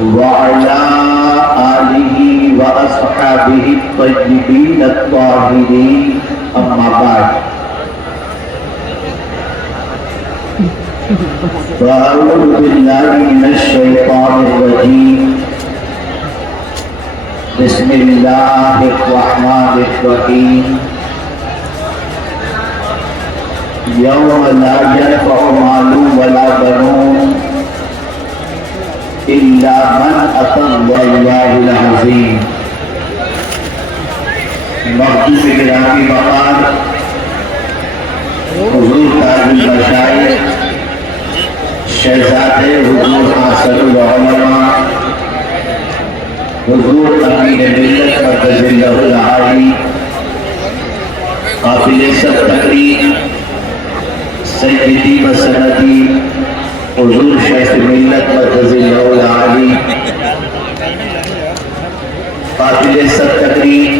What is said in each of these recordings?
وعلى آله وأصحابه الطيبين الطاهرين أما بعد فأعوذ بالله من الشيطان الرجيم بسم الله الرحمن الرحيم يوم لا ينفع مال ولا بنون إلا من أتى الله العظيم. مخدوم گرامی مقام حضور تاج المشائخ شہزادے حضور حاصل العلماء حضور امین ملت مقدس اللہ العالی قافل سب تقریر سیدی مسندی حضور شیخ ملت مقدس اللہ العالی قافل سب تقریر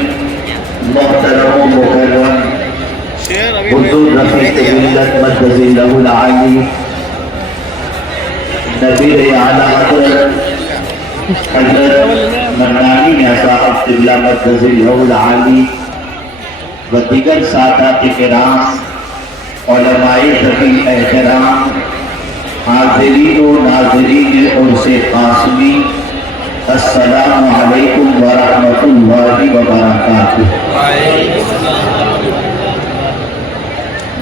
محترم و مکرم حضور رفیق ملت مقدس اللہ العالی نبی اعلیٰ حضرت منانی میاں صاحب قبلہ مقدس اللہ العالی و دیگر سادات کرام علماء ذوی احترام حاضرین و ناظرین عرس قاسمی السلام علیکم ورحمۃ اللہ وبرکاتہ.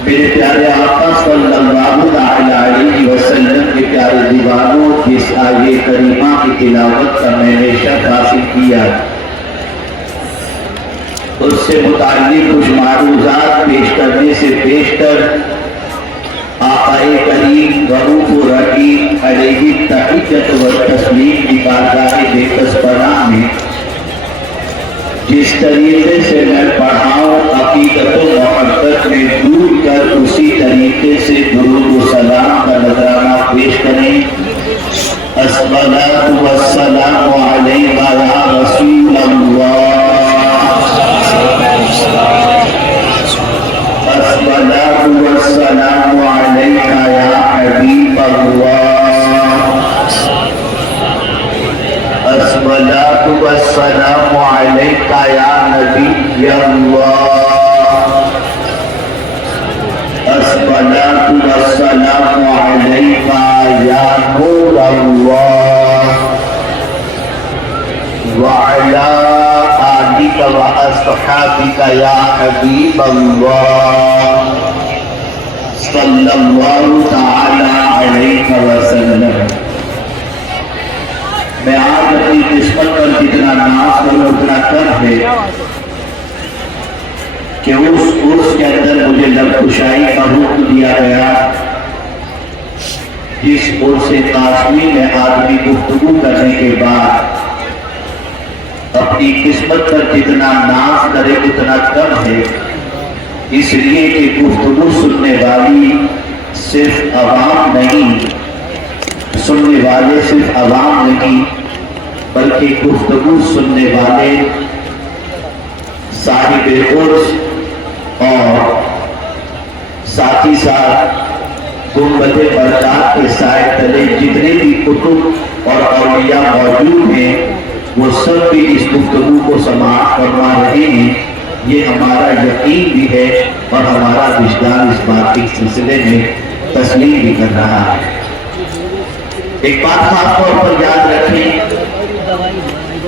میرے پیارے آقا صلی اللہ علیہ وسلم کے پیارے دیوانوں جس آیے کریمہ کی تلاوت کا میں نے شرف حاصل کیا اس سے متعلق کچھ معروضات پیش کرنے سے پیشتر آقا کریم رؤوف الرحیم علیہ التحیۃ والتسلیم کی بارگاہ بےکس پناہ میں جس طریقے سے میں پڑھاؤں عقیدت و محبت میں ڈوب کر اسی طریقے سے درود و سلام کا نذرانہ پیش کریں. الصلاۃ والسلام علیک یا رسول اللہ، الصلاۃ والسلام علیک یا حبیب اللہ، الصلاۃ والسلام علیک یا نبی اللہ، الصلاۃ والسلام علیک یا نور اللہ، وعلی آلک واصحابک یا حبیب اللہ صلی اللہ تعالی علیہ وسلم. میں آج اپنی قسمت پر جتنا ناز کروں اتنا کم ہے کہ اس عرس کے اندر مجھے لب کشائی کا حکم دیا گیا جس عرس قاسمی میں آدمی گفتگو کرنے کے بعد اپنی قسمت پر جتنا ناز کرے اتنا کم ہے، اس لیے کہ گفتگو سننے والی صرف عوام نہیں، سننے والے صرف عوام نہیں بلکہ گفتگو سننے والے صاحب عرس اور ساتھ ہی ساتھ گنبد برکات کے سائے تلے جتنے بھی کتب اور اولیاء موجود ہیں وہ سب بھی اس گفتگو کو سماعت فرما رہے ہیں. یہ ہمارا یقین بھی ہے اور ہمارا وجدان اس بات کے سلسلے میں تسلیم بھی کر رہا ہے. ایک بات خاص طور پر یاد رکھیں،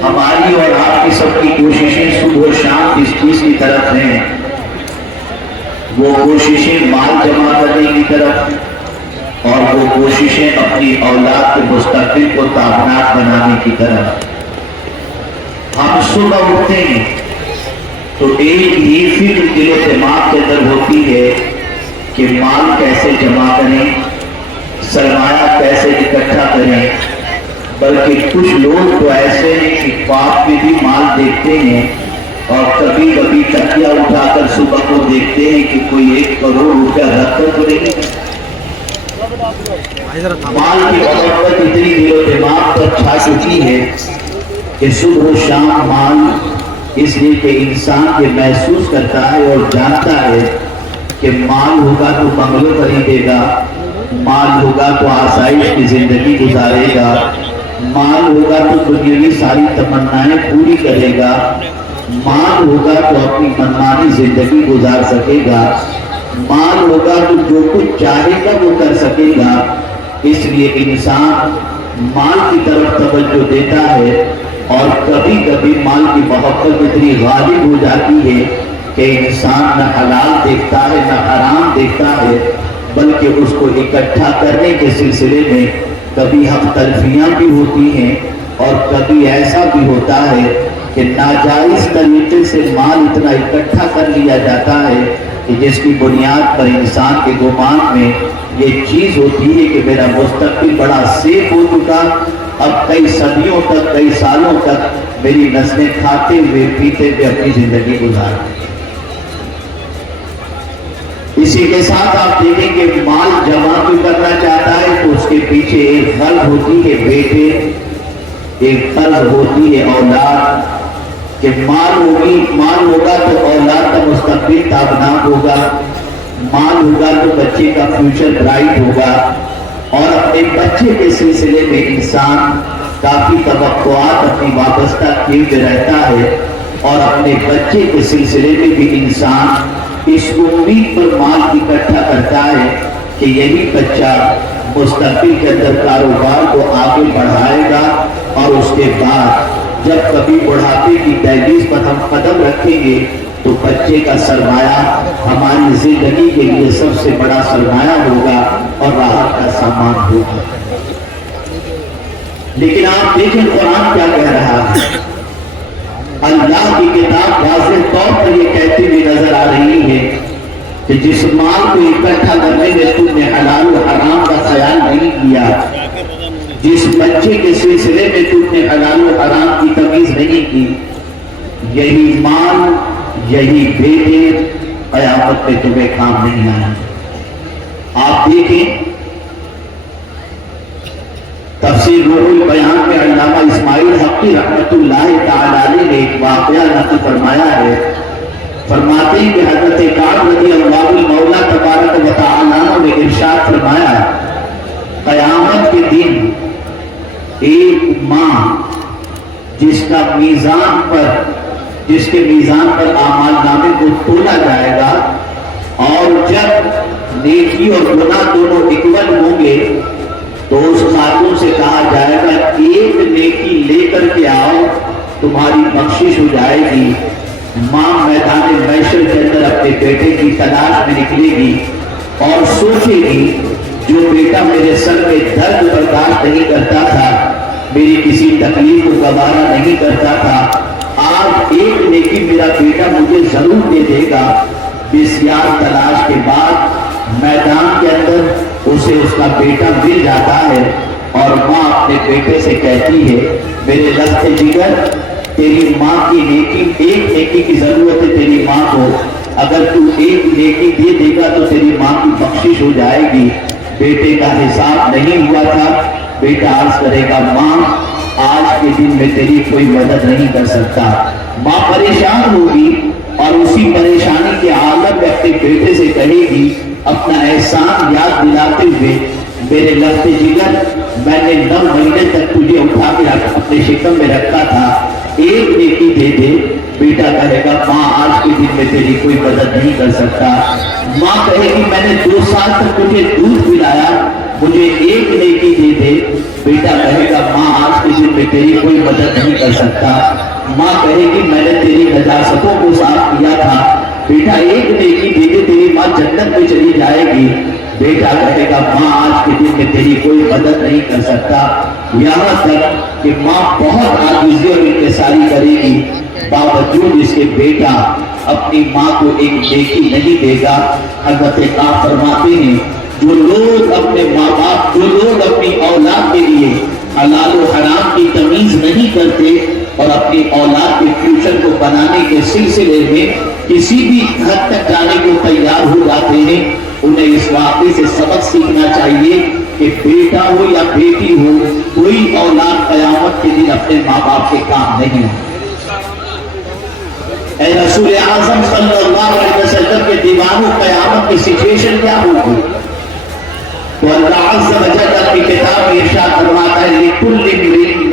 ہماری اور آپ کی سب کی کوششیں صبح و شام اس چیز کی طرف ہیں، وہ کوششیں مال جمع کرنے کی طرف اور وہ کوششیں اپنی اولاد کے مستقبل کو تابناک بنانے کی طرف. ہم صبح اٹھتے ہیں تو ایک ہی فکر دل و دماغ کے اندر ہوتی ہے کہ مال کیسے جمع کریں، سرمایہ کیسے اکٹھا کریں، بلکہ کچھ لوگ تو ایسے ہیں کہ خواب میں بھی مال دیکھتے ہیں اور کبھی کبھی تکیہ اٹھا کر صبح کو دیکھتے ہیں کہ کوئی 1 کروڑ روپیہ رکھ کر تو نہیں. مال کی محبت اتنی دل و دماغ پر چھا چکی ہے کہ صبح و شام مال اس لیے کہ انسان یہ محسوس کرتا ہے اور جانتا ہے کہ مال ہوگا تو بنگلو خریدے گا، مال ہوگا تو آسائش کی زندگی گزارے گا، مال ہوگا تو دنیاوی ساری تمنائیں پوری کرے گا، مال ہوگا تو اپنی منمانی زندگی گزار سکے گا، مال ہوگا تو جو کچھ چاہے گا وہ کر سکے گا۔ اس لیے انسان مال کی طرف توجہ دیتا ہے، اور کبھی کبھی مال کی محبت اتنی غالب ہو جاتی ہے کہ انسان نہ حلال دیکھتا ہے نہ حرام دیکھتا ہے، بلکہ اس کو اکٹھا کرنے کے سلسلے میں کبھی حق تلفیاں بھی ہوتی ہیں، اور کبھی ایسا بھی ہوتا ہے کہ ناجائز طریقے سے مال اتنا اکٹھا کر لیا جاتا ہے کہ جس کی بنیاد پر انسان کے گمان میں یہ چیز ہوتی ہے کہ میرا مستقبل بڑا سیف ہو چکا، اب کئی صدیوں تک، کئی سالوں تک میری نسلیں کھاتے ہوئے پیتے ہوئے اپنی زندگی گزارتی۔ اسی کے ساتھ آپ دیکھیں کہ مال جمع بھی کرنا چاہتا ہے تو اس کے پیچھے ایک غرض ہوتی ہے بیٹے، ایک غرض ہوتی ہے اولاد، کہ مال ہوگا تو اولاد کا مستقبل تابناک ہوگا، مال ہوگا تو بچے کا فیوچر برائٹ ہوگا، اور اپنے بچے کے سلسلے میں انسان کافی توقعات اپنی وابستہ کیے رہتا ہے، اور اپنے بچے کے سلسلے میں بھی انسان اس امید پر مال اکٹھا کرتا ہے کہ یہی بچہ مستقبل کے اندر کاروبار کو آگے بڑھائے گا، اور اس کے بعد جب کبھی بڑھاپے کی دہلیز پر ہم قدم رکھیں گے تو بچے کا سرمایہ ہماری زندگی کے لیے سب سے بڑا سرمایہ ہوگا اور راحت کا سامان ہوگا۔ لیکن آپ دیکھیں قرآن کیا کہہ رہا ہے، اللہ کی کتاب واضح طور پر یہ کہتی ہوئی نظر آ رہی ہے کہ جس مال کو اکٹھا کرنے میں تم نے حلال و حرام کا خیال نہیں کیا، جس بچے کے سلسلے میں تم نے حلال و حرام کی تمیز نہیں کی، یہی مال، یہی بیٹے قیامت میں تمہیں کام نہیں آئیں۔ آپ دیکھیں تفسیر روح البیان میں علامہ اسماعیل حقی رحمت اللہ تعالی علیہ نے ایک واقعہ نقل فرمایا ہے، فرماتے ہیں کہ حضرت کعب رضی اللہ المولا تبارک و تعالی عنہ نے ارشاد فرمایا، قیامت کے دن ایک ماں جس کے میزان پر اعمال نامے کو تولا جائے گا، اور جب نیکی اور گناہ دونوں اکول ہوں گے تو اس خاتون سے کہا جائے گا ایک نیکی لے کر کے آؤ تمہاری بخشش ہو جائے گی۔ ماں میدان محشر کے اندر اپنے بیٹے کی تلاش میں نکلے گی اور سوچے گی جو بیٹا میرے سر میں درد برداشت نہیں کرتا تھا، میری کسی تکلیف کو گوارا نہیں کرتا تھا، آج ایک نیکی میرا بیٹا مجھے ضرور دے دے گا۔ بسیار تلاش کے بعد میدان کے اندر اسے اس کا بیٹا مل جاتا ہے، اور ماں اپنے بیٹے سے کہتی ہے میرے لخت جگر، تیری ماں کی نیکی، ایک نیکی کی ضرورت ہے تیری ماں کو، اگر تو ایک نیکی دے دے گا تو تیری ماں کی بخشش ہو جائے گی۔ بیٹے کا حساب نہیں ہوا تھا، بیٹا عرض کرے گا ماں آج کے دن میں تیری کوئی مدد نہیں کر سکتا۔ ماں پریشان ہوگی اور اسی پریشانی کے عالم میں اپنے بیٹے سے کہے گی اپنا احسان یاد دلاتے ہوئے، میرے لخت جگر، میں نے 9 مہینے تک تجھے اٹھا کے اپنے شکم میں رکھا تھا، ایک نیکی دے دے۔ بیٹا کہے گا ماں آج کے دن میں تیری کوئی مدد نہیں کر سکتا۔ ماں کہے گی میں نے 2 سال تک تجھے دودھ پلایا، مجھے ایک نیکی دے دے۔ بیٹا کہے گا ماں آج کے دن میں تیری کوئی مدد نہیں کر سکتا۔ ماں کہے گی میں نے تیری نجاستوں کو صاف کیا تھا، بیٹا ایک نیکی دے دے، تیری ماں جنت میں چلی جائے گی۔ بیٹا کہے گا ماں آج کے دن میں تیری کوئی مدد نہیں کر سکتا، یہاں تک کہ ماں بہت عاجزی اور انکساری کرے گی، باوجود اس کے بیٹا اپنی ماں کو ایک نیکی نہیں دے گا۔ حضرت کعب فرماتے ہیں جو لوگ اپنے ماں باپ، جو لوگ اپنی اولاد کے لیے حلال و حرام کی تمیز نہیں کرتے اور اپنی اولاد کے فیوچر کو بنانے کے سلسلے میں کسی بھی حد تک جانے کو تیار ہو جاتے ہیں، انہیں اس واقعے سے سبق سیکھنا چاہیے کہ بیٹا ہو یا بیٹی ہو، کوئی اولاد قیامت کے دن اپنے ماں باپ کے کام نہیں ہے۔ اے رسول اعظم صلی اللہ علیہ وسلم کے دیوانوں، قیامت کی سچویشن کیا ہوگی؟ تو اللہ عز و جل اپنی کتاب میں ارشاد فرماتا ہے لِكُلِّ امْرِئٍ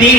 3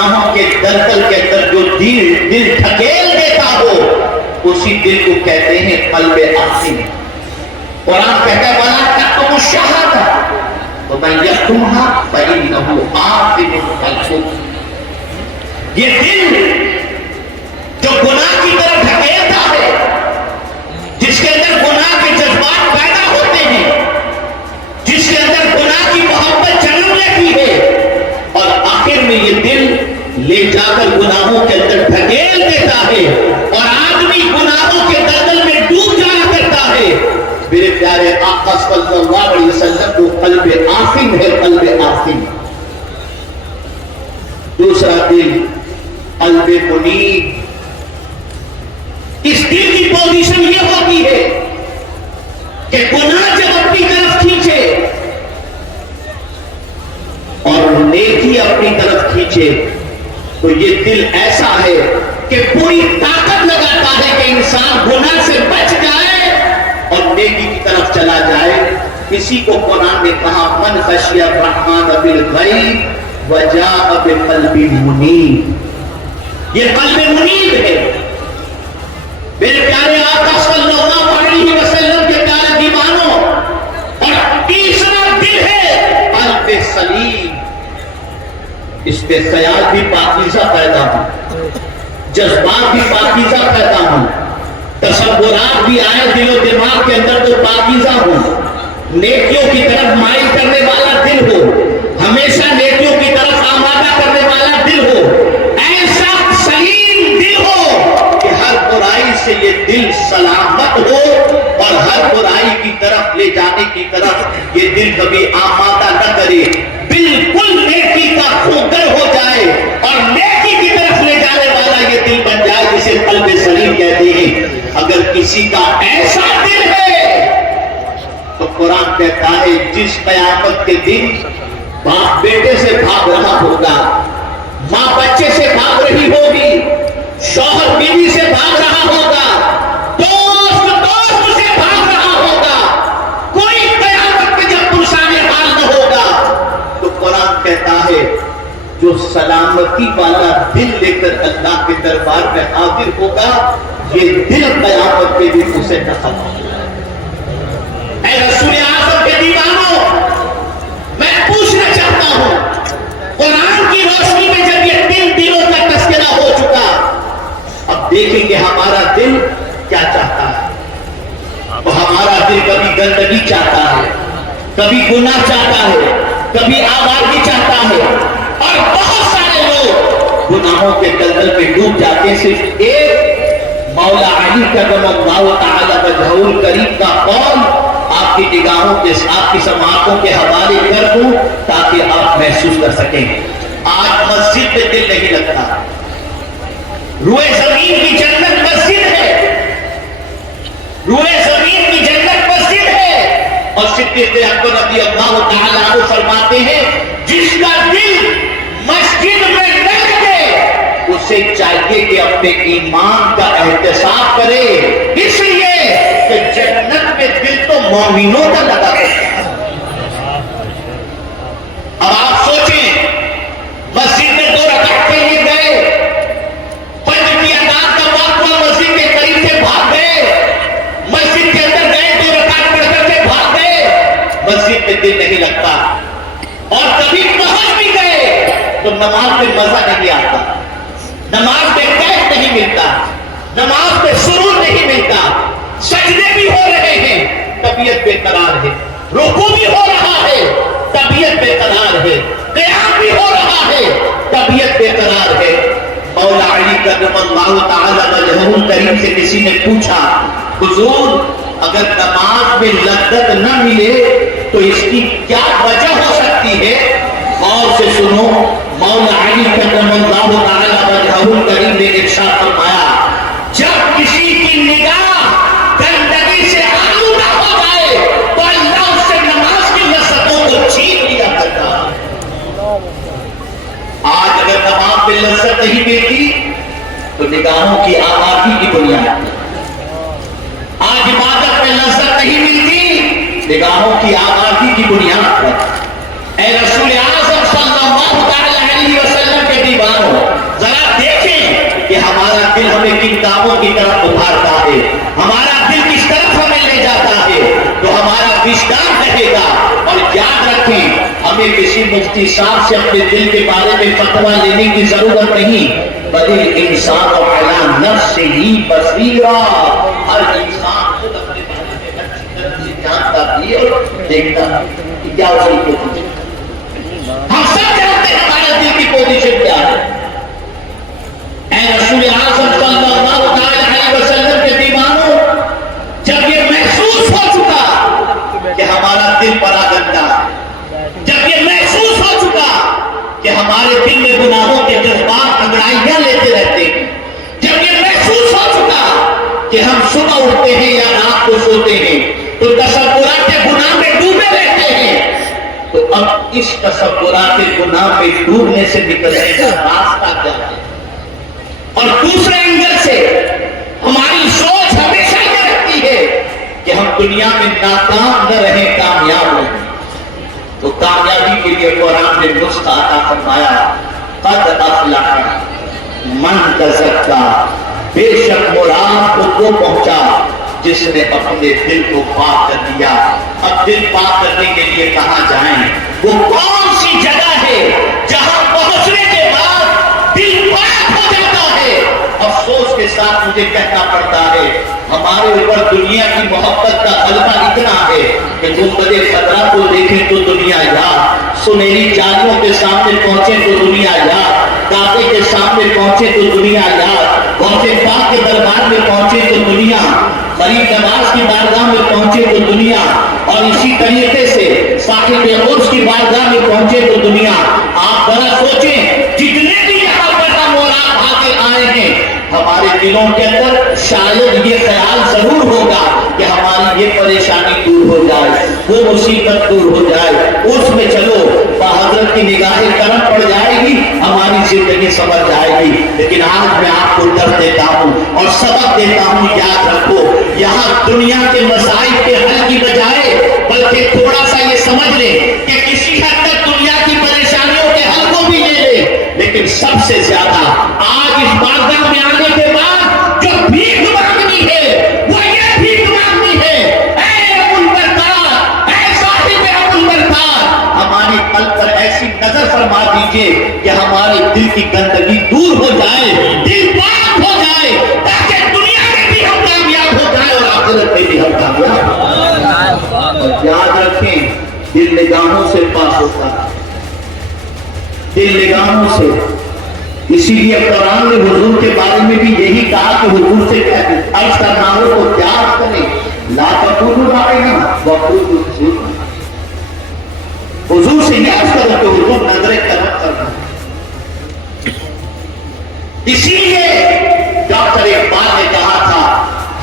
گناہوں کے دلدل کے اندر جو دل ڈھکیل دیتا ہو اسی دل کو کہتے ہیں قلب آسن. قرآن کہتا ہے وَلَا تَكْتُمُوا الشَّهَادَةَ وَمَن يَكْتُمْهَا فَإِنَّهُ آثِمٌ قَلْبُهُ. یہ دل جو گناہ کی طرف ڈھکیلتا ہے، جس کے اندر گناہ کے جذبات پیدا ہوتے ہیں، جس کے اندر گناہ کی محبت جنم لیتی ہے، اور آخر میں یہ دل لے جا کر گناہوں کے اندر ڈھکیل دیتا ہے اور آدمی گناہوں کے دلدل میں ڈوب جایا کرتا ہے. میرے پیارے آقا صلی اللہ علیہ وسلم کو قلب آسن ہے، قلب آسن. دوسرا دل قلب منیب. اس دل کی پوزیشن یہ ہوتی ہے کہ گناہ جب اپنی طرف کھینچے اور نیکی اپنی طرف کھینچے تو یہ دل ایسا ہے کہ پوری طاقت لگاتا ہے کہ انسان گناہ سے بچ جائے اور نیکی کی طرف چلا جائے. اسی کو قرآن نے کہا من خشی الرحمن بالغیب وجاء بقلب منیب. یہ قلب منیب ہے. میرے پیارے آقا صلی اللہ علیہ وسلم کے پیارے دیوانوں. اور تیسرا دل ہے قلب سلیم. اس پہ خیال بھی پاکیزہ پیدا ہو، جذبات بھی پاکیزہ پیدا ہو، تصورات بھی آئے دل و دماغ کے اندر تو پاکیزہ ہو، نیکیوں کی طرف مائل کرنے والا دل ہو، ہمیشہ نیکیوں کی طرف آمادہ کرنے والا دل ہو، ایسا سلیم دل ہو کہ ہر برائی سے یہ دل سلامت ہو اور ہر برائی کی طرف لے جانے کی طرف یہ دل کبھی آمادہ نہ کرے. بالکل نیکی کا خوگر ہو جائے اور نیکی کی طرف لے جانے والا یہ دل بن جائے جسے قلب سلیم کہتے ہیں. اگر کسی کا ایسا دل ہے تو قرآن کہتا ہے جس قیامت کے دن باپ بیٹے سے بھاگ رہا ہوگا، ماں بچے سے بھاگ رہی ہوگی، شوہر بیوی سے بھاگ رہا ہوگا، دوست سے بھاگ رہا ہوگا، کوئی قیامت میں جب پرسان حال نہ ہوگا تو قرآن کہتا ہے جو سلامتی والا دل لے کر اللہ کے دربار میں حاضر ہوگا یہ دل قیامت کے دن اسے نفع ہوگا. اے رسول اعظم کے دیوانوں، میں پوچھنا چاہتا ہوں قرآن کی روشنی میں جب یہ دلوں کا تذکرہ ہو چکا، اب دیکھیں گے ہمارا دل کیا چاہتا ہے. تو ہمارا دل کبھی گندگی چاہتا ہے، کبھی گناہ چاہتا ہے، کبھی آبادی چاہتا ہے، اور بہت سارے لوگ گناہوں کے دلدل میں ڈوب جاتے ہیں. صرف ایک مولا علی کرم اللہ تعالی وجہہ الکریم کا قول آپ کی نگاہوں کے ساتھ کی سماعتوں کے حوالے کر دوں تاکہ آپ محسوس کر سکیں. آج مسجد میں دل نہیں لگتا. روئے زمین کی جنت مسجد ہے، روئے زمین کی جنت مسجد ہے. اور صدیق اکبر رضی اللہ تعالیٰ عنہ فرماتے ہیں جس کا دل مسجد میں نہ لگے اسے چاہیے کہ اپنے ایمان کا احتساب کرے، اس لیے کہ جنت میں دل تو مومنوں کا لگا ہے. اب آپ سوچیں مسجد میں 2 رکعت کے لیے گئے، فجر کی اذان کا وقت ہوا، مسجد کے قریب سے بھاگ گئے، مسجد کے اندر گئے 2 رکعت پڑھ کر کے بھاگ گئے، مسجد میں دل نہیں لگتا. اور کبھی پہنچ بھی گئے تو نماز میں مزہ نہیں آتا، نماز میں کیف نہیں ملتا، نماز میں سرور نہیں ملتا. سجدے بھی ہو رہے ہیں، طبیعت بے قرار ہے، رکوع بھی ہو رہا ہے، طبیعت بے قرار ہے، قیام بھی ہو رہا ہے، طبیعت بے قرار ہے. مولا علی کرم اللہ تعالی وجہہ الکریم سے کسی نے پوچھا حضور اگر نماز میں لذت نہ ملے تو اس کی کیا وجہ ہو سکتی ہے؟ غور سے سنو. مولا علی کرم اللہ تعالی وجہہ الکریم نے ارشاد فرمایا جب کسی کی نگاہ گندگی سے آلودہ ہو جائے تو اللہ اس سے نماز کی لذتوں کو چھین لیا کرتا. آج اگر نماز میں لذت نہیں ملتی تو نگاہوں کی آبادی کی بنیاد، آج عبادت میں لذت نہیں ملتی نگاہوں کی آبادی کی بنیاد پر. اے رسول اعظم صلی اللہ علیہ وسلم کے دیوانوں، دل ہمیں کن کاموں کی طرف ابھارتا ہے، ہمارا دل کس طرف ہمیں لے جاتا ہے، تو ہمارا وجدان کہے گا۔ اور یاد رکھیں، ہمیں کسی مفتی صاحب سے اپنے دل کے بارے میں فتویٰ لینے کی ضرورت نہیں، بلکہ انسان علی نفسہ بصیرہ، ہر انسان خود اپنے بارے میں اچھی طرح سے جانتا بھی اور دیکھتا کہ کیا اس کی پوزیشن۔ ہم سب جانتے ہیں ہمارے دل کی پوزیشن کیا ہے۔ اے رسول اعظم صلی اللہ علیہ وسلم کے دیوانوں، جب یہ محسوس ہو چکا کہ ہمارا دل پراگندہ ہے، جب یہ محسوس ہو چکا کہ ہمارے دل میں گناہوں کے جذبات انگڑائیاں لیتے رہتے ہیں، جب یہ محسوس ہو چکا کہ ہم صبح اٹھتے ہیں یا رات کو سوتے ہیں تو تصورات گناہ میں ڈوبے رہتے ہیں، تو اب اس تصورات گناہ میں ڈوبنے سے نکلنے کا راستہ کیا ہے؟ اور دوسرے اینگل سے ہماری سوچ ہمیشہ یہ رہتی ہے کہ ہم دنیا میں ناکام نہ رہیں، کامیاب رہیں۔ تو کامیابی کے لیے قرآن نے نسخہ عطا فرمایا، قد افلح من تزکا، بے شک مراد کو پہنچا جس نے اپنے دل کو پاک کر دیا۔ اب دل پاک کرنے کے لیے کہاں جائیں؟ وہ کون سی جگہ ہے جہاں پہنچنے کے بعد دل پاک ہو جاتا ہے؟ افسوس کے ساتھ مجھے کہنا پڑتا ہے، ہمارے اوپر دنیا کی محبت کا غلبہ اتنا ہے کہ گنبد خضرا کو دیکھیں تو دنیا یاد، سنہری جالیوں کے سامنے پہنچے تو دنیا یاد، کعبے کے سامنے پہنچے تو دنیا یاد، غوث پاک کے دربار میں پہنچے تو دنیا، غریب نواز کی بارگاہ میں پہنچے تو دنیا، اور اسی طریقے سے صاحب عرش کی بارگاہ میں پہنچے تو دنیا۔ آپ ذرا سوچیں، جتنے بھی یہاں پر ہم اور آپ آگے آئے ہیں، ہمارے دلوں کے اندر شاید یہ خیال ضرور ہوگا کہ ہماری یہ پریشانی دور ہو جائے، وہ مصیبت دور ہو جائے، اس میں چلو حضرت کی نگاہ کرم پڑ جائے گی، ہماری زندگی سنور جائے گی۔ لیکن آج میں آپ کو ڈر دیتا ہوں اور سبق دیتا ہوں، یاد رکھو، یہاں دنیا کے مسائل کے حل کی بجائے بلکہ تھوڑا سا یہ سمجھ لیں کہ کسی حد تک دنیا کی پریشانیوں کے حل کو بھی لے لیں، لیکن سب سے زیادہ آج اس بارگاہ میں آنے کے بعد جو بھیک مانگنی ہے وہ یہ بھیک مانگنی ہے، اے ابو البرکات، اے صاحب ابو البرکات، ہماری قلب پر ایسی نظر فرما دیجئے کہ ہمارے دل کی گندگی دور ہو جائے، دل پاک ہو جائے، تاکہ دنیا میں بھی ہم کامیاب ہو جائے اور آخرت میں بھی ہم کامیاب ہو جائے۔ اور یاد رکھیں، دل نگاہوں سے پاک ہوتا ہے، دل نگاہوں سے۔ اسی لیے قرآن نے حضور کے بارے میں بھی یہی کہا کہ حضور سے عرض کرنا ہو تو کیا عرض کریں؟ لا تقولوا راعنا وقولوا انظرنا۔ حضور سے یہ عرض کرو کہ حضور نظر کرم کرنا۔ اسی لیے ڈاکٹر اقبال نے کہا تھا،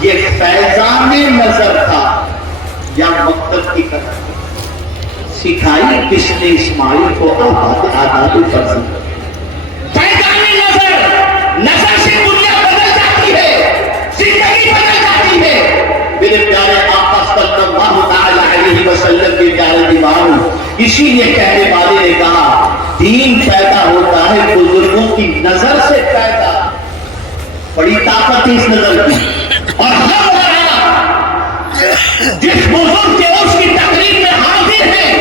یہ فیضان نظر تھا یا مقتل کی طرح، سکھائی کس نے اسماعیل کو آداب فرض۔ نظر سے دنیا بدل جاتی ہے، زندگی بدل جاتی ہے۔ میرے پیارے آقا صلی اللہ علیہ وسلم کے پیارے دیوانوں، اسی لیے کہنے والے نے کہا، دین پیدا ہوتا ہے بزرگوں کی نظر سے پیدا۔ بڑی طاقت اس نظر کی، اور ہم جس بزرگ کے اس کی تقریب میں حاضر ہیں،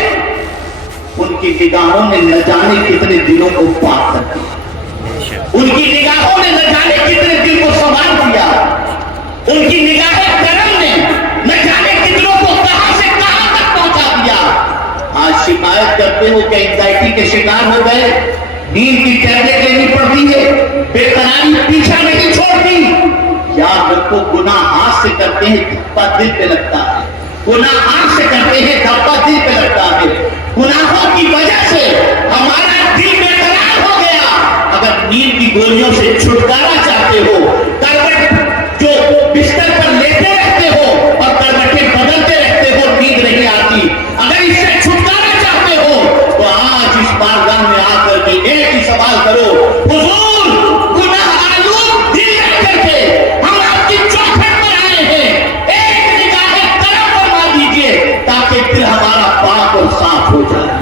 ان کی نگاہوں نے نہ جانے کتنے دلوں کو پاک کر دیا، ان کی نگاہوں نے نہ جانے کتنے دل کو سنوار دیا، ان کی نگاہ کرم نے نہ جانے کتنوں کو کہاں سے کہاں تک پہنچا دیا۔ آج شکایت کرتے ہو کہ اینگزائٹی کے شکار ہو گئے، نیند کی ٹیبلٹ لینی پڑتی ہے، بے قراری پیچھا نہیں چھوڑتی۔ یاد رکھو، گناہ ہاتھ سے کرتے ہیں دھپا دل پہ لگتا ہے، گناہ ہاتھ سے کرتے ہیں دھپا دل پہ لگتا ہے۔ گناہوں کی وجہ سے ہمارا دل بے قرار ہو گیا۔ اگر نیند کی گولیوں سے چھٹکارا چاہتے ہو، کروٹ جو بستر پر لیتے رہتے ہو اور کروٹیں بدلتے رہتے ہو، نیند نہیں آتی، اگر اس سے چھٹکارا چاہتے ہو تو آج اس بارگاہ میں آ کر کے ایک ہی سوال کرو، حضور گناہ آلود دل لے کر کے ہم آپ کی چوکھٹ پر آئے ہیں، ایک نگاہ کرم فرما دیجئے تاکہ دل ہمارا پاک اور صاف ہو جائے۔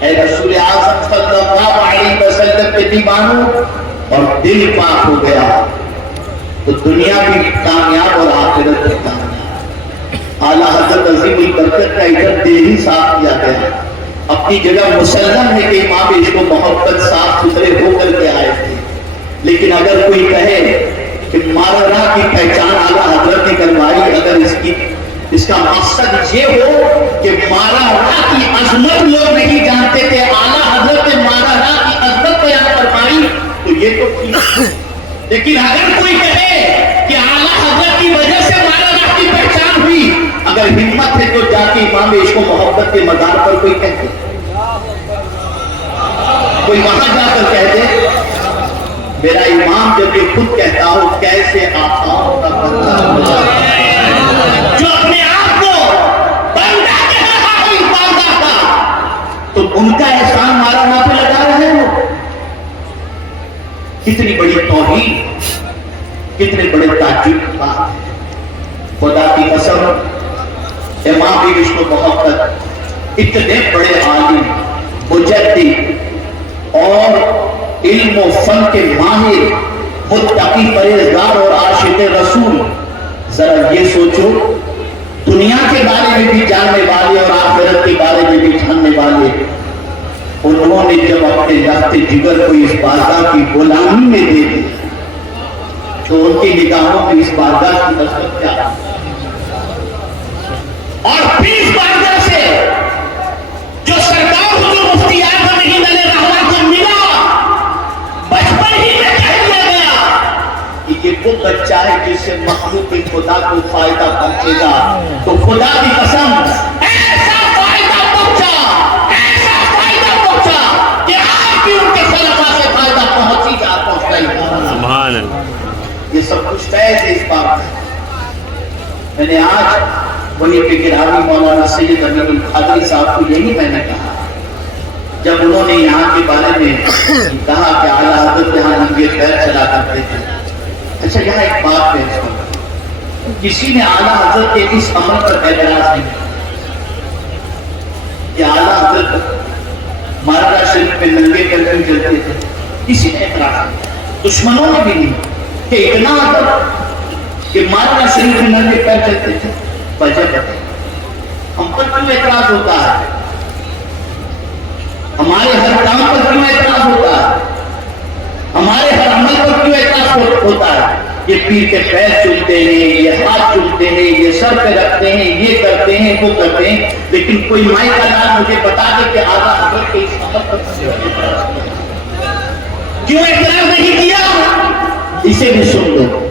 اے رسول اعظم صلی اللہ علیہ وسلم کے دیوانوں، اور دل پاک ہو گیا۔ تو دنیا بھی کامیاب اور آخرت بھی کامیاب۔ اعلیٰ حضرت عظیم البرکت کا ادھر دل ہی صاف کیا گیا، اپنی جگہ مسلم ہے کہ امام عشق و محبت صاف ستھرے ہو کر کے آئے تھے، لیکن اگر کوئی کہے کہ مارا راہ کی پہچان اعلیٰ حضرت نے کروائی، اگر اس کا مقصد یہ ہو کہ مارا راہ کی عظمت لوگ نہیں جانتے تھے، اعلیٰ حضرت نے مارا راہ کی عظمت بیان فرمائی، تو یہ تو ٹھیک۔ لیکن اگر کوئی کہے کہ اعلیٰ حضرت کی وجہ سے مارا راہ کی پہچان ہوئی، اگر ہمت ہے تو جا کے امام عشق و محبت کے مزار پر کوئی کہہ دے، کوئی وہاں جا کر کہہ دے میرا امام جب یہ خود کہتا ہو کیسے آقاؤں کا بندہ، جو اپنے آپ کو بندہ کہہ رہا ہے بندہ کا، تو ان کا احسان مارا راہ پہ لگا رہے ہو۔ کتنی بڑی توہین، کتنے بڑے تعجب کی بات۔ خدا کی قسم امام عشق و محبت اتنے بڑے عالم، مجدد اور علم و فن کے ماہر، متقی پرہیزگار اور عاشق رسول، ذرا یہ سوچو دنیا کے بارے میں بھی جاننے والے اور آخرت کے بارے میں بھی جاننے والے، انہوں نے جب اپنے لخت جگر کو اس بارگاہ کی غلامی میں دے دیا تو ان کی نگاہوں میں اس بارگاہ کی نسبت کیا، اور پھر اس بارگاہ سے جو سرکار حضور مفتی اعظم ہند علیہ رحمہ کو ملا، بچپن ہی میں کہہ دیا گیا کہ یہ وہ بچہ ہے جس سے مخلوق خدا کو فائدہ پہنچے گا، تو خدا کی قسم ایسا فائدہ پہنچا کہ آپ بھی ان کے خلفاء سے فائدہ پہنچ رہی ہے۔ سبحان اللہ۔ یہ سب کچھ فیض ہے اس بات میں نے آج وہی پہ گرامی مولانا سید امین القادری صاحب کو یہی میں نے کہا جب انہوں نے یہاں کے بارے میں کہا کہ اعلیٰ حضرت یہاں ننگے پیر چلا کرتے تھے۔ اچھا یہاں ایک بات ہے، کسی نے اعلیٰ حضرت کے اس عمل پر اعتراض نہیں کہ اعلیٰ حضرت مارا شریف میں ننگے پیر کیوں چلتے تھے، کسی نے اعتراض نہیں، دشمنوں نے بھی نہیں کہ اتنا ادب کہ مارا شریف میں ننگے پیر چلتے تھے، وجہ بتائیں ہم پر کیوں اعتراض ہوتا ہے، ہمارے ہر کام پر کیوں اعتراض ہوتا ہے، ہمارے ہر عمل پر کیوں اعتراض ہوتا ہے؟ یہ پیر کے پیر چومتے ہیں، یہ ہاتھ چومتے ہیں، یہ سر پہ رکھتے ہیں، یہ کرتے ہیں، وہ کرتے ہیں، لیکن کوئی مائی کا نام مجھے بتا دے کہ اعلیٰ حضرت کے اس عمل پر کیوں اعتراض نہیں کیا؟ اسے بھی سن لو،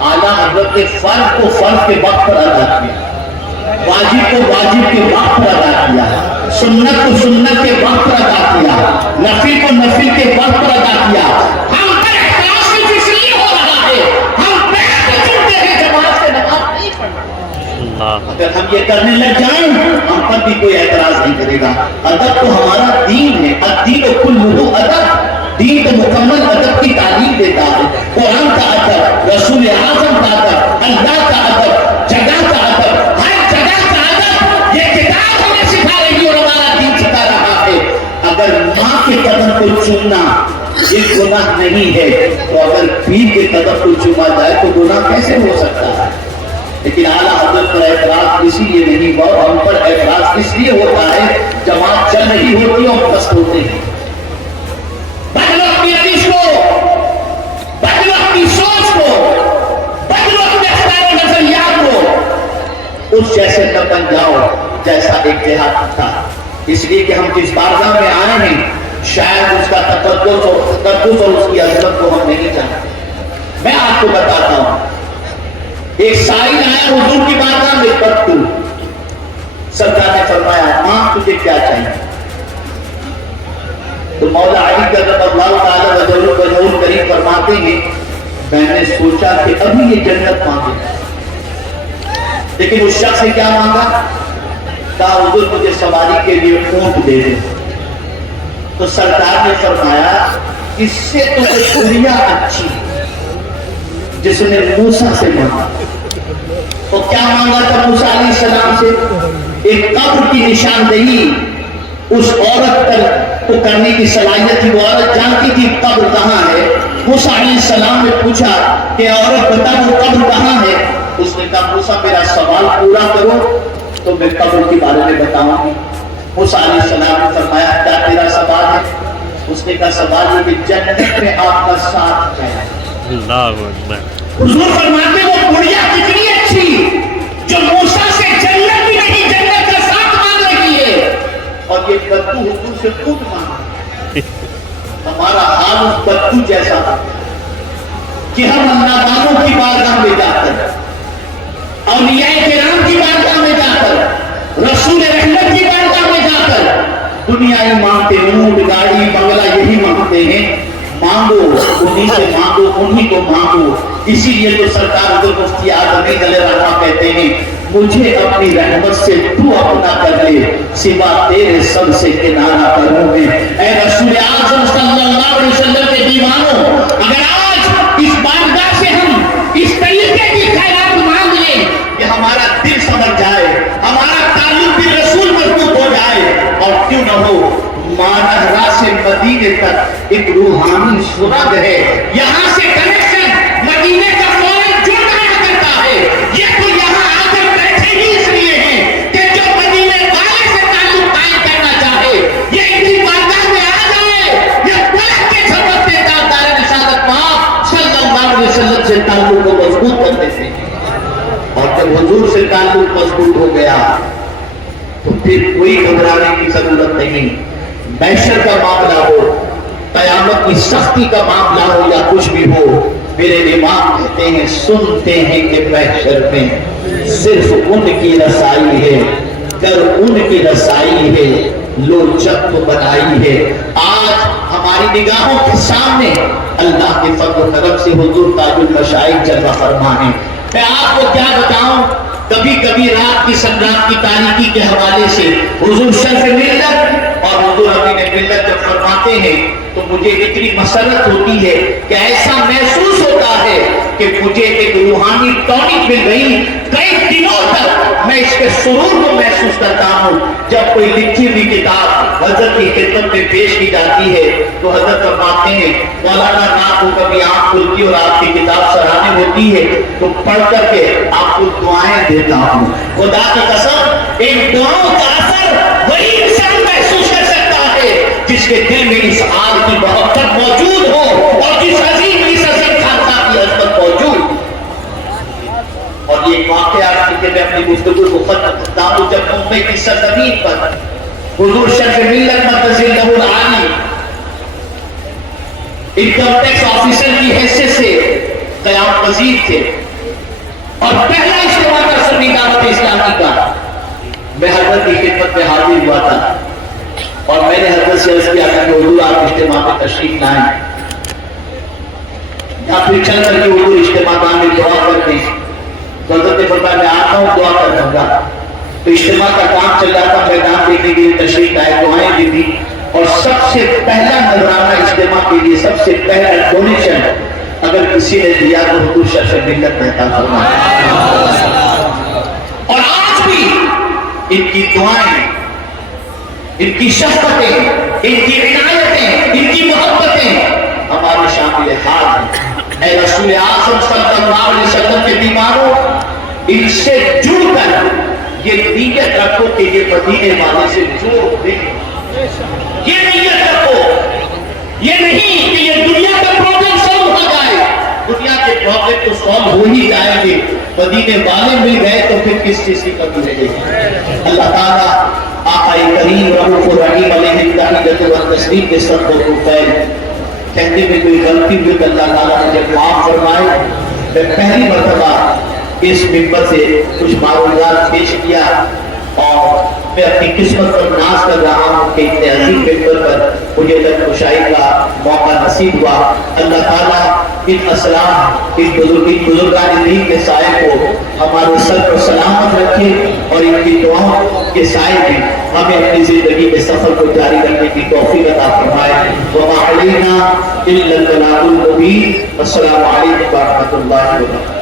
اعلیٰ حضرت نے فرض کو فرض کے وقت پر ادا کیا، واجب کو واجب کے وقت پر ادا کیا، سنت کو سنت کے وقت پر ادا کیا، نفل کو نفل کے وقت پر ادا کیا۔ ہم پر احساس اس لیے ہو رہا ہے، ہم پیر چلتے ہیں، جماعت سے نماز نہیں پڑھنا۔ اگر ہم یہ کرنے لگ جائیں ہم پر بھی کوئی اعتراض نہیں کرے گا۔ ادب تو ہمارا دین ہے، الدین کلہ ادب، دین تو مکمل ادب کی تعلیم دیتا ہے، قرآن کا ادب، رسول اعظم کا ادب، اللہ کا ادب، جگہ کا ادب، ہر جگہ کا ادب، یہ کتاب ہمیں سکھا رہی اور ہمارا دین سکھا رہا ہے۔ اگر ماں کے قدم کو چومنا یہ گناہ نہیں ہے تو اگر پیر کے قدم کو چوما جائے تو گناہ کیسے ہو سکتا ہے؟ لیکن اعلیٰ حضرت پر اعتراض اسی لیے نہیں ہوا، ہم پر اعتراض اس لیے ہوتا ہے جماعت چل رہی ہوتی ہے اور مست ہوتے ہیں۔ بدلو اپنی حدیث کو، بدلو اپنی سوچ کو، بدلو اپنے افکار و نظریات کو، اس جیسے نہ بن جاؤ جیسا ایک دیہاتی تھا۔ اس لیے کہ ہم جس بارگاہ میں آئے ہیں شاید اس کا تقدس اور اس کی عظمت کو ہم نہیں جانتے۔ میں آپ کو بتاتا ہوں، ایک سائل آیا حضور کی بارگاہ میں، پر تو سرکار نے فرمایا ماں تجھے کیا چاہیے؟ تو مولا علی کرم اللہ تعالی وجہ کریم فرماتے ہیں میں نے سوچا کہ ابھی یہ جنت مانگے، لیکن اس شخص نے کیا مانگا؟ کہا حضور مجھے سواری کے لیے اونٹ دے دے۔ تو سرکار نے فرمایا اس سے تو دنیا اچھی جس نے موسیٰ سے مانگا۔ تو کیا مانگا تھا موسیٰ علیہ السلام سے؟ ایک قبر کی نشاندہی اس عورت کو کرنے کی صلاحیت تھی۔ وہ عورت جانتی تھی قبر کہاں ہے، موسیٰ علیہ السلام نے پوچھا کہ عورت بتا وہ قبر کہاں ہے؟ اس نے کہا موسیٰ میرا سوال پورا کرو تو میں قبر کے بارے میں بتاؤں گی۔ موسیٰ علیہ السلام نے فرمایا کیا تیرا سوال ہے؟ اس نے کہا سوال ہے کہ جنت میں آپ کا ساتھ کیا ہے؟ اللہ اکبر۔ حضور فرماتے وہ بڑھیا کتنی اچھی جو موسیٰ سے جنت بھی نہیں جنت کا ساتھ مانگ رہی ہے، اور یہ بدو حضور سے خود مانگ۔ ہمارا حال اس بدو جیسا تھا کہ ہم اللہ والوں کی بارگاہ میں جا کر، اولیاء کرام کی بارگاہ میں جا کر، رسول رحمت کی بارگاہ میں جا کر دنیا ہی مانگتے، اونٹ گاڑی بنگلہ یہی مانگتے ہیں۔ مانگو انہی سے مانگو، انہی کو مانگو۔ اسی لیے تو سرکار حضرت مفتی اعظم علیہ رحمہ کہتے ہیں مجھے اپنی رحمت سے تو اپنا کر لے، سوا تیرے سب سے کنارہ کروں میں۔ اے رسول اعظم صلی اللہ علیہ وسلم کے دیوانوں، اگر آج اس بارگاہ سے ہم اس طریقے کی خیرات مانگ لیں کہ ہمارا دل سمجھ جائے، ہمارا تعلق بھی رسول مضبوط ہو جائے، اور کیوں نہ ہو مانہرہ سے مدینے تک ایک روحانی سرنگ ہے، یہاں سے کنیکشن مدینے کا فوراً جڑ رہا کرتا ہے۔ یہ تو یہاں آ کر بیٹھے ہی اس لیے ہیں کہ جو مدینے والے سے تعلق قائم کرنا چاہے یہ اتنی بارگاہ میں آ جائے، یہ پلک کے جھپٹ دیتا دار رسالت پاک صلی اللہ علیہ وسلم سے تعلق کو مضبوط کر دیتے ہیں۔ اور جب حضور سے تعلق مضبوط ہو گیا تو پھر کوئی گھبرانے کی ضرورت نہیں۔ محشر کا معاملہ ہو، قیامت کی سختی کا معاملہ ہو یا کچھ بھی ہو، میرے امام کہتے ہیں سنتے ہیں کہ محشر میں صرف ان کی رسائی ہے، گر ان کی رسائی ہے لو جب بنائی ہے۔ آج ہماری نگاہوں کے سامنے اللہ کے فضل و کرم سے حضور تاج المشائخ جلوہ فرما ہیں۔ میں آپ کو کیا بتاؤں، کبھی کبھی رات کی سنگرام کی تاریکی کے حوالے سے حضور شرف ملت اور حضور امین ملت جب فرماتے ہیں تو مجھے اتنی مسرت ہوتی ہے کہ ایسا محسوس ہوتا ہے کہ مجھے ایک روحانی ٹونک مل گئی۔ کئی دنوں تک میں اس کے سرور کو محسوس کرتا ہوں۔ جب کوئی لکھی ہوئی کتاب حضرت کی خدمت میں پیش کی جاتی ہے تو حضرت فرماتے ہیں مولانا نام کو کبھی آنکھ کھلتی اور آپ کی کتاب سراہنے ہوتی ہے تو پڑھ کر کے آپ کو دعائیں دیتا ہوں۔ خدا کی قسم ان دعاؤں کا اثر وہی انسان محسوس کر سکتا ہے جس کے دل میں اس آل کی محبت موجود ہو اور جس عظیم اس عظیم خانقاہ کی عظمت موجود۔ اور یہ واقعہ کہ میں اپنی گفتگو کو ختم کرتا ہوں جب ممبئی کی سرزمین پر حضور شرف ملت مدظل لہ العالی انکم ٹیکس آفیسر کی حیثیت سے قیام پذیر تھے اور پہلا اجتماع تھا سنی دعوت اسلامی کا، میں حضرت کی خدمت میں حاضر ہوا تھا اور میں نے حضرت سے عرض کیا کہ حضور آپ اجتماع میں تشریف لائیں یا پھر چل کر کے حضور اجتماع میں دعا کرتے ہیں تو حضرت نے فرمایا میں آتا ہوں دعا کر دوں گا۔ تو اجتماع کا کام چل رہا تھا، میدان دیکھنے کے لیے تشریف لائے، دعائیں بھی دی اور سب سے پہلا نذرانہ اجتماع کے لیے سب سے پہلا ڈونیشن اگر کسی نے دیا تو حضور شرف ملت نے عطا فرمایا۔ اور آج بھی ان کی دعائیں، ان کی شفقتیں، ان کی عنایتیں، ان کی محبتیں ہمارے شامل حال ہیں۔ اے رسول اعظم صلی اللہ علیہ وسلم کے دیوانوں، ان سے جڑ کر یہ نیت رکھو کہ یہ مدینے والے سے جوڑ دیں۔ یہ نیت رکھو، یہ نہیں کہ یہ دنیا کا پرابلم سالو ہو جائے، دنیا کے پرابلم تو سالو ہو ہی جائیں گے، مدینے والے مل گئے تو پھر کس چیز کی کمی رہے گی۔ اللہ تعالیٰ آقا کریم رؤوف الرحیم علیہ التحیۃ والتسلیم کے صدقے کو خیر کہتے میں کوئی غلطی ہوئی تو اللہ تعالیٰ مجھے معاف فرمائے۔ میں پہلی مرتبہ اس ممبر سے کچھ معلومات پیش کیا اور میں اپنی قسمت پر ناز کر رہا ہوں کہ اتنے عظیم ممبر پر مجھے لطف کا موقع نصیب ہوا۔ اللہ تعالیٰ ان اسلام ان بزرگان دین کے سائے کو ہمارے سر پر سلامت رکھے اور ان کی دعاؤں کے سائے میں ہمیں اپنی زندگی کے سفر کو جاری رکھنے کی توفیق عطا فرمائے۔ وما علینا الا البلاغ المبین۔ السلام علیکم ورحمۃ اللہ وبرکاتہ۔